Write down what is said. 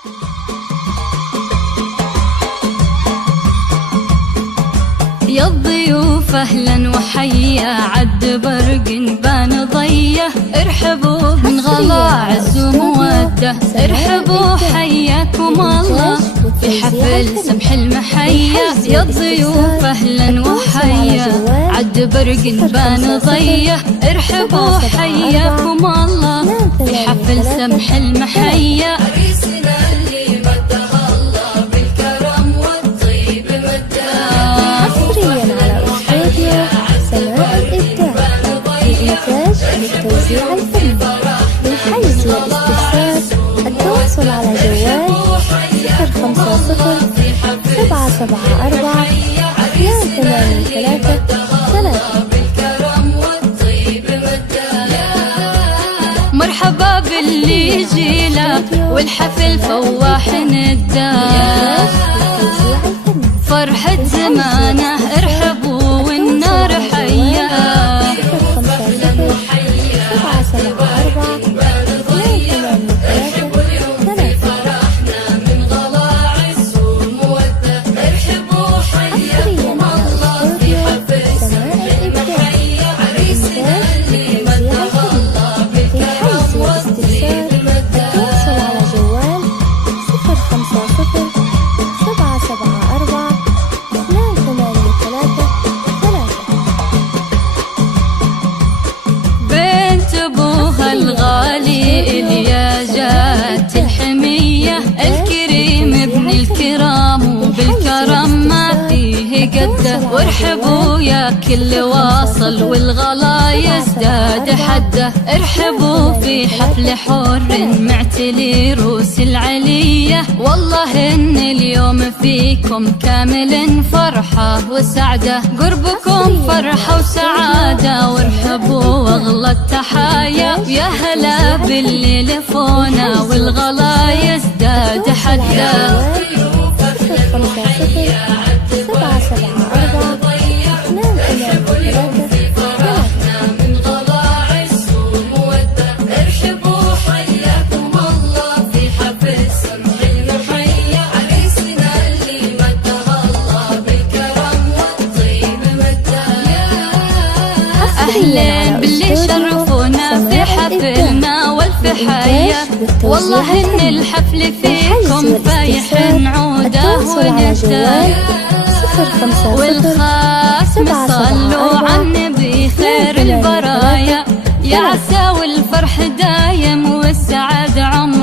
يا الضيوف أهلا وحيا عد برق بان ضيه، ارحبوا من غلا عز ومودة، ارحبوا حياكم الله في حفل سمح المحيا. يا الضيوف أهلا وحيا عد برق بان ضيه، ارحبوا حياكم الله في حفل سمح المحيا. للتوزيع الفني للحجز والاستفسار التواصل على جوال 054 774 283. مرحبا باللي يجيله والحفل فواح نداه، فرحة زمانه ارحبوا والنار حياه. الغالي الياجات الحمية، الكريم ابن الكرام وبالكرم ما فيه قده، وارحبوا يا كل واصل والغلا يزداد حده. ارحبوا في حفل حر معتلي روس العلية، والله ان اليوم فيكم كامل فرحة وسعدة، قربكم فرحة وسعادة، وارحبوا واغلى التحايا. يا هلا بالليل فونا والغلا يزداد حده. أهلا باللي شرفونا في حفلنا والفحية، والله إن الحفل فيكم فايح عوده ونده، والخاتم صلوا على النبي خير البرايا، يا عسى والفرح دايم والسعادة عمر.